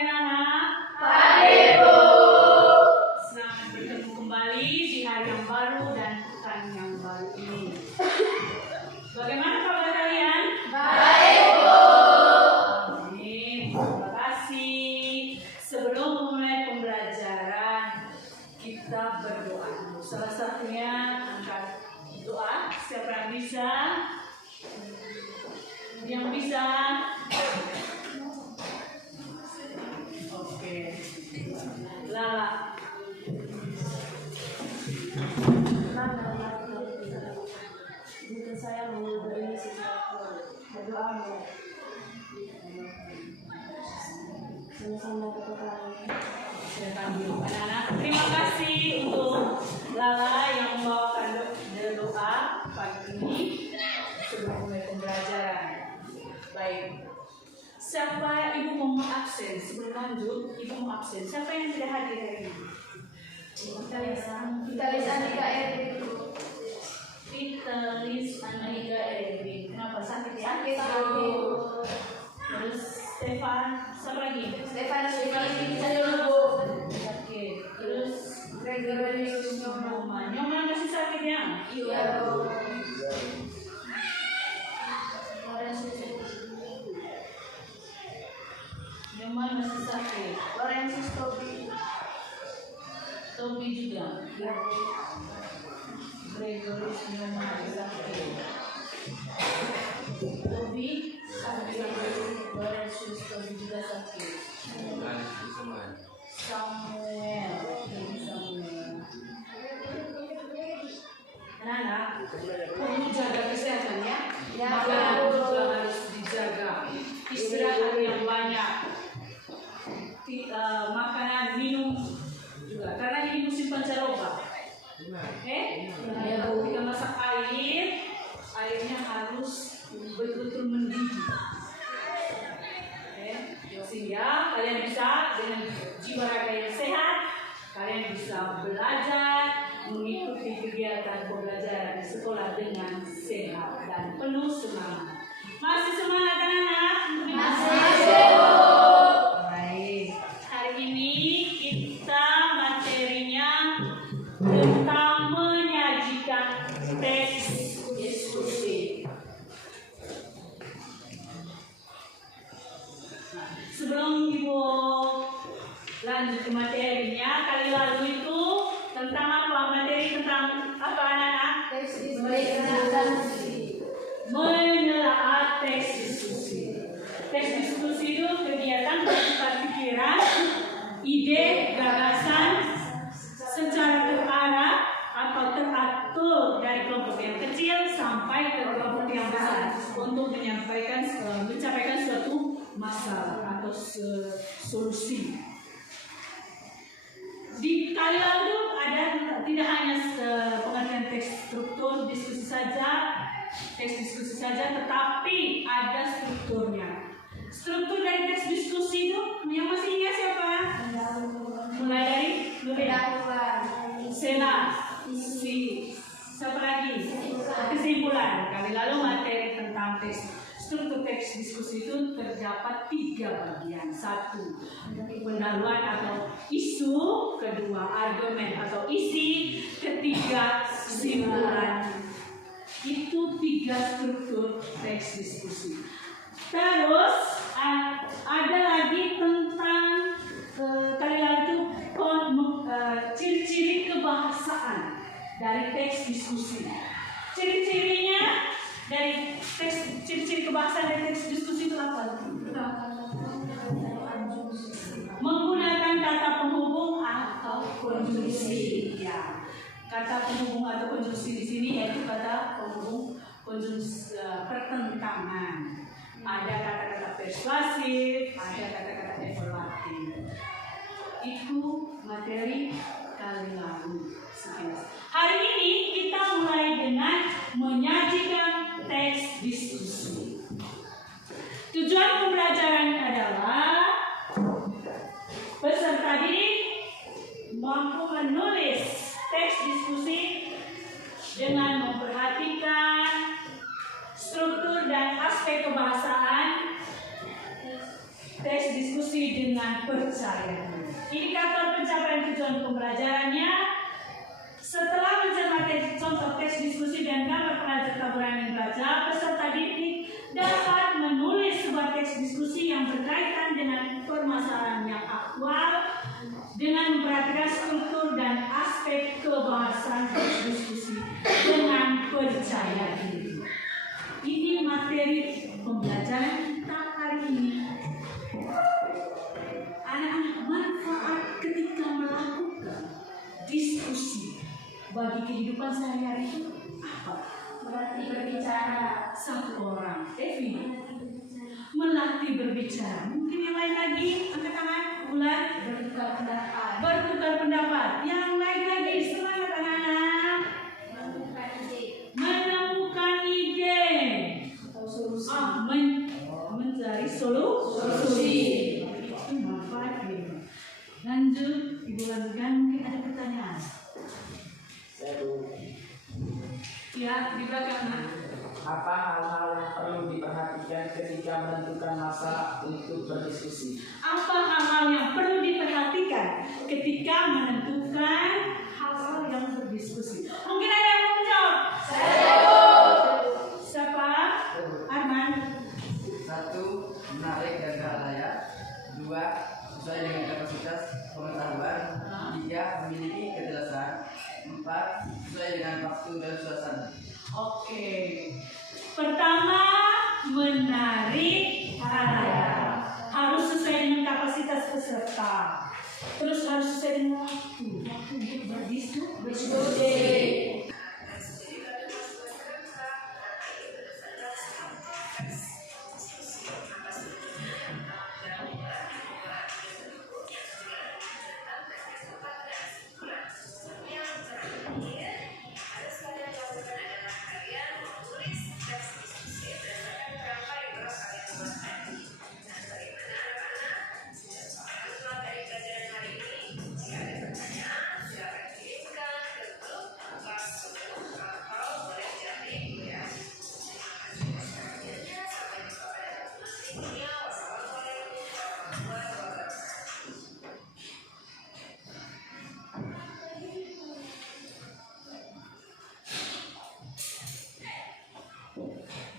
pagi anak-anak. Pagi, Bu. Selamat bertemu kembali di hari yang baru dan pekan yang baru ini. Bagaimana kabar kalian? Baik, Bu. Amin. Terima kasih. Sebelum memulai pembelajaran, kita berdoa dulu. Salah satunya angkat doa. Siapa yang bisa? Yang bisa? Oke. Lala. Jika saya memberi sesuatu, berdoa sama-sama katakan. Silakan dulu anak-anak. Terima kasih untuk Lala yang membawakan doa pagi ini sebelum mulai pembelajaran. Baik. Siapa ibu mau absen sebelum lanjut? Ibu mau absen. Siapa yang tidak hadir hari ini? Vitalis Andika Erwin. Vitalis Andika Erwin. Kenapa sakit ya? Sakit, Bu. Terus Stefan, siapa lagi? Stefan Sylvie bisa dulu, Bu. Oke. Terus Gregorius Nyoman. Nyoman masih sakit ya? Iya, Bu. Nyoman masih sakit. Lorenzus Tobi. Tobi juga. Iya, Bu. Gregorius Nyoman masih sakit. Tobi sakit. Lorenzus Tobi juga sakit. Samuel. Anak-anak, perlu jaga kesehatan ya. Ya, Makanan Bu. juga harus dijaga. Istirahat yang banyak. Makanan, minum juga. Karena ini musim pancaroba. Ya, Bu. Ketika masak air, airnya harus betul-betul mendidih. Sehingga kalian bisa dengan jiwa raga yang sehat, kalian bisa belajar, mengikuti kegiatan pembelajaran di sekolah dengan sehat dan penuh semangat. Masih semangat anak-anak? Masih, Bu. Baik. Hari ini kita materinya tentang menyajikan teks diskusi. Nah, sebelum Ibu lanjut ke materinya, kali lalu itu tentang apa? Materi tentang apa anak-anak? Teks diskusi. Menelaah teks diskusi. Teks diskusi itu kegiatan bertukar pikiran, ide, gagasan secara terarah atau teratur dari kelompok yang kecil sampai ke kelompok yang besar untuk mencapaikan suatu masalah atau solusi. Di kali lalu ada tidak hanya pengertian teks struktur diskusi saja, tetapi ada strukturnya. Struktur dari teks diskusi itu yang masih ingat siapa? Mulai dari Sena, siapa lagi? Kesimpulan. Kali lalu materi tentang struktur teks diskusi itu terdapat 3 bagian. 1, pendahuluan atau isu. 2, argumen atau isi. 3, kesimpulan. Itu 3 struktur teks diskusi. Terus ada lagi tentang kali lalu itu ciri-ciri kebahasaan dari teks diskusi. Ciri-cirinya dari ciri-ciri kebahasaan dari teks diskusi itu apa? Menggunakan kata penghubung atau konjungsi. Ya, kata penghubung atau konjungsi di sini yaitu kata penghubung konjungsi pertentangan. Ada kata-kata persuasif, ada kata-kata evaluatif. Itu materi kali lalu. Sekilas. Hari ini kita mulai dengan menyajikan teks diskusi. Tujuan pembelajaran adalah peserta didik mampu menulis teks diskusi dengan memperhatikan struktur dan aspek kebahasaan, teks diskusi dengan dengan percaya. Indikator pencapaian tujuan pembelajarannya setelah mencermati contoh teks diskusi dan gambar pelajar keberanian membaca, peserta didik dapat menulis sebuah teks diskusi yang berkaitan dengan permasalahan yang aktual dengan memperhatikan struktur dan aspek kebahasan teks diskusi dengan percaya diri. Ini materi pembelajaran kita hari ini. Anak-anak, manfaat ketika melakukan diskusi bagi kehidupan sehari-hari itu apa? Berarti berbicara. Satu orang, Evi, melatih berbicara. Mungkin yang lain lagi, angkat tangan, Bulan. Bertukar pendapat. Bertukar pendapat. Yang lain lagi, semangat anak-anak. Menemukan ide. Menemukan ide. Atau solusi. Mencari solusi. Itu manfaatnya. Lanjut, Ibu Lanjutan, mungkin ada pertanyaan. Ya, di belakang. Apa hal-hal yang perlu diperhatikan ketika menentukan masa untuk berdiskusi? Apa hal-hal yang perlu diperhatikan ketika menentukan hal-hal yang berdiskusi? Mungkin ada yang mau menjawab? Siapa? Arman. 1. Menarik dan halayak. 2. Sesuai dengan kapasitas pengetahuan. 3. Memiliki kejelasan. 4. Sesuai dengan waktu dan suasana. Oke. Pertama, menarik halayak. Harus sesuai dengan kapasitas peserta. Terus harus sesuai dengan waktu. Waktu untuk berdiskusi.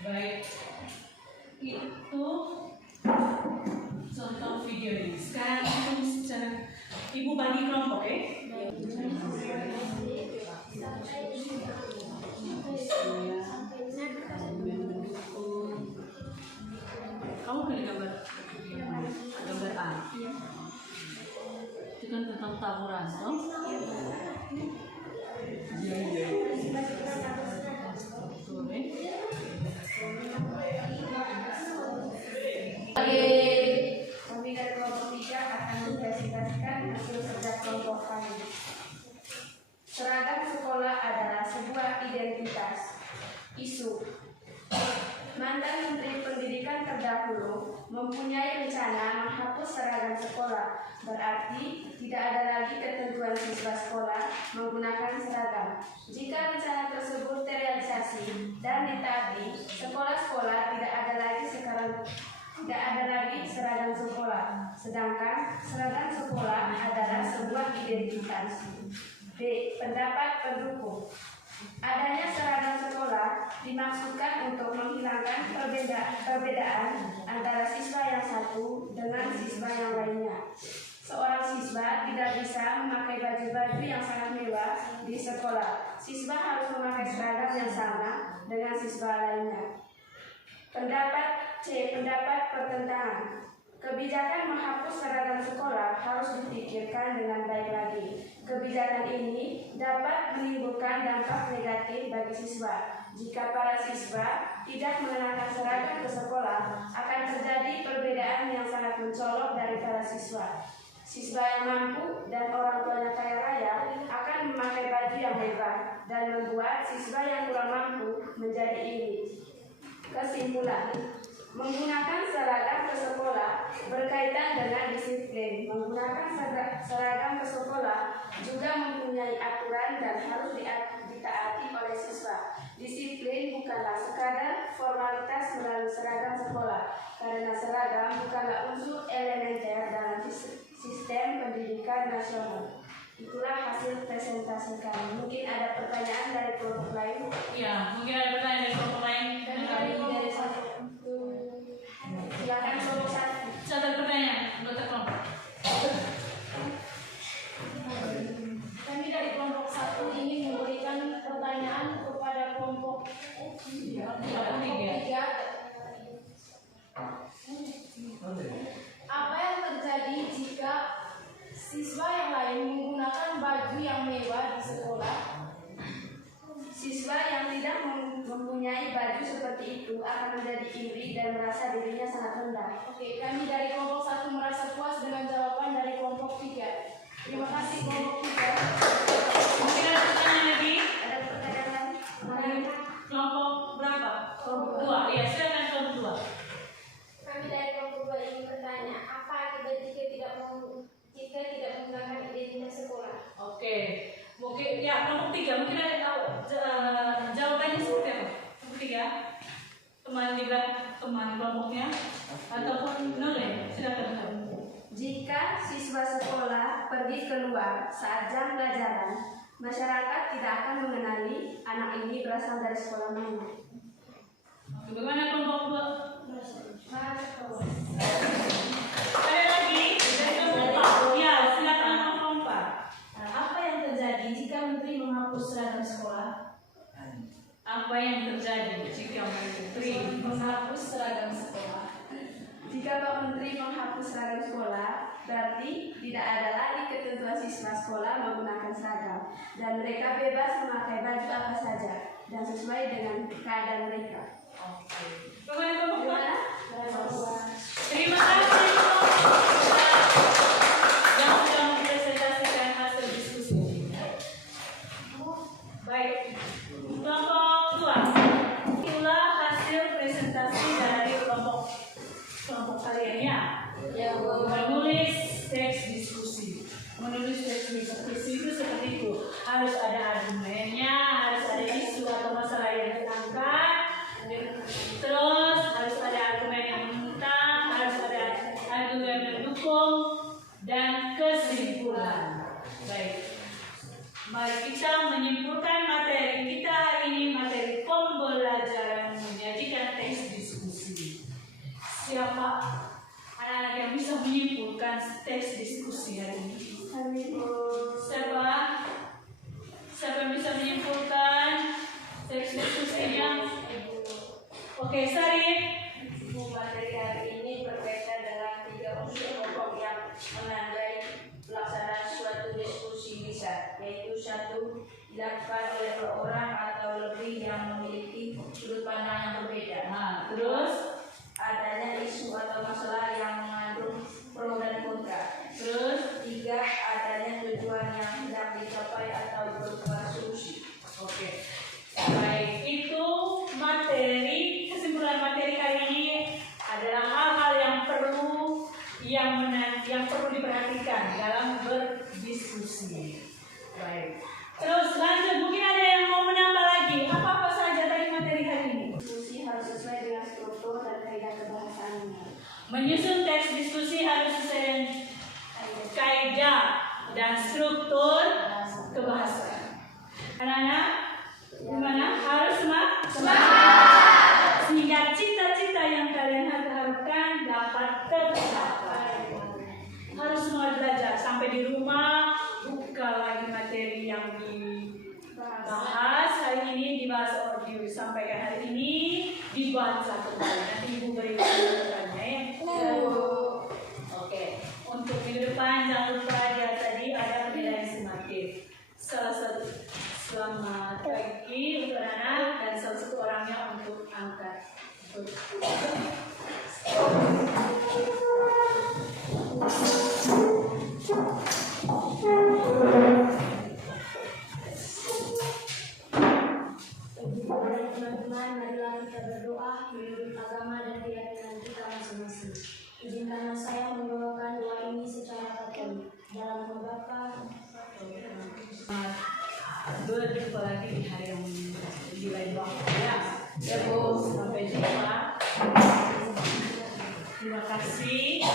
Baik, itu contoh videonya. Sekarang kita secara Ibu bagi kelompok, ya? Kamu pilih gambar A. Itu kan tentang tawuran, toh? Betul, ya? Kami dari kelompok 3 akan mempresentasikan hasil kerja kelompok kami. Seragam sekolah adalah sebuah identitas. Isu. Mantan Menteri Pendidikan terdahulu mempunyai rencana menghapus seragam sekolah. Berarti tidak ada lagi ketentuan siswa sekolah menggunakan seragam. Jika rencana tersebut terrealisasi dan ditaati, sekolah-sekolah tidak ada lagi seragam sekolah. Sedangkan seragam sekolah adalah sebuah identitas. B. Pendapat pendukung. Adanya seragam sekolah dimaksudkan untuk menghilangkan perbedaan antara siswa yang satu dengan siswa yang lainnya. Seorang siswa tidak bisa memakai baju-baju yang sangat mewah di sekolah. Siswa harus memakai seragam yang sama dengan siswa lainnya. Pendapat C. Pendapat pertentangan. Kebijakan menghapus seragam sekolah harus dipikirkan dengan baik lagi. Kebijakan ini dapat menimbulkan dampak negatif bagi siswa. Jika para siswa tidak mengenakan seragam ke sekolah, akan terjadi perbedaan yang sangat mencolok dari para siswa. Siswa yang mampu dan orang tuanya kaya raya akan memakai baju yang mewah dan membuat siswa yang kurang mampu menjadi iri. Kesimpulan, menggunakan seragam ke sekolah berkaitan dengan disiplin. Menggunakan seragam ke sekolah juga mempunyai aturan dan harus ditaati oleh siswa. Disiplin bukanlah sekadar formalitas melalui seragam sekolah, karena seragam bukanlah unsur elementer dalam pendidikan nasional. Itulah hasil presentasi kami. Mungkin ada pertanyaan dari kelompok lain? Ya, mungkin ada pertanyaan dari kelompok lain. Dari satu. Silakan kelompok satu. Satu pertanyaan, anggota kelompok. Kami dari kelompok 1 ingin memberikan pertanyaan kepada kelompok 3. Apa yang terjadi jika siswa yang lain menggunakan baju yang mewah di sekolah? Siswa yang tidak mempunyai baju seperti itu akan menjadi iri dan merasa dirinya sangat rendah. Oke, kami dari kelompok 1 merasa puas dengan jawaban dari kelompok 3. Terima kasih kelompok 3. Mungkin ada pertanyaan lagi? Ada pertanyaan lain? Kelompok berapa? Kelompok 2. Iya, silakan kelompok 2. Kami dari kelompok 2 ingin bertanya, apa akibat jika tidak menggunakan identitas sekolah? Oke. Mungkin ya kelompok 3 mungkin ada tahu jawabannya seperti apa? Kelompok 3. Teman kelompoknya ataupun nolnya, silakan. Jika siswa sekolah pergi keluar saat jam pelajaran, masyarakat tidak akan mengenali anak ini berasal dari sekolah mana. Oke, bagaimana kelompok 2? Ada lagi dari kelompok 4. Ya, silakan kelompok 4. Apa yang terjadi jika menteri menghapus seragam sekolah? Apa yang terjadi jika menteri Menghapus seragam sekolah. Jika Pak Menteri menghapus seragam sekolah, berarti tidak ada lagi ketentuan siswa sekolah menggunakan seragam, dan mereka bebas memakai baju apa saja dan sesuai dengan keadaan mereka. Oke. Bagaimana kelompok 4? Terima Terima kasih yang sudah mempresentasikan hasil diskusi. Baik, kelompok 2. Itulah hasil presentasi dari kelompok kalian ya. Menulis teks diskusi. Menulis teks diskusi itu seperti itu. Harus ada argumennya, harus ada isu atau masalah yang diangkat. Terus harus ada argumen yang menentang, harus ada argumen mendukung dan kesimpulan. Baik. Mari kita menyimpulkan materi kita hari ini, materi pembelajaran menyajikan teks diskusi. Siapa anak-anak yang bisa menyimpulkan teks diskusi hari ini? Siapa? Siapa yang bisa menyimpulkan teks diskusinya? Oke, Sarif. Materi hari ini berkaitan dengan 3 unsur pokok yang menandai pelaksanaan suatu diskusi lisan, yaitu 1. Dilakukan oleh 2 orang atau lebih yang memiliki sudut pandang yang berbeda. Nah, terus Adanya isu atau masalah yang mengandung pro dan kontra. Terus 3. Adanya tujuan yang hendak dicapai atau berupa solusi. oke. Baik, itu materi, kesimpulan materi kali ini adalah hal-hal yang perlu diperhatikan dalam berdiskusi. Baik. Terus lanjut, mungkin ada yang mau menambah lagi. Apa-apa saja tadi materi hari ini? Diskusi harus sesuai dengan struktur dan kaidah kebahasaannya. Menyusun teks diskusi harus sesuai dengan kaidah dan struktur kebahasaan. Anak-anak, gimana? Harus semangat. Sehingga cita-cita yang kalian harapkan dapat tercapai. Harus semua belajar sampai di rumah, buka lagi materi yang dibahas hari ini, dibahas audio disampaikan hari ini, dibaca kembali. Nanti ibu beri catatan ya. Oke. Untuk minggu depan jangan lupa dia tadi ada penilaian sumatif. Salah satu selamat pagi untuk anak dan salah satu orangnya untuk angkat. Teman-teman, marilah kita berdoa menurut agama dan keyakinan kita masing-masing. Izinkanlah saya membawakan doa ini secara katolik. Dalam nama Bapa, Berjumpa lagi di hari yang di lain waktu ya. Ya Bu, sampai jumpa. Terima kasih.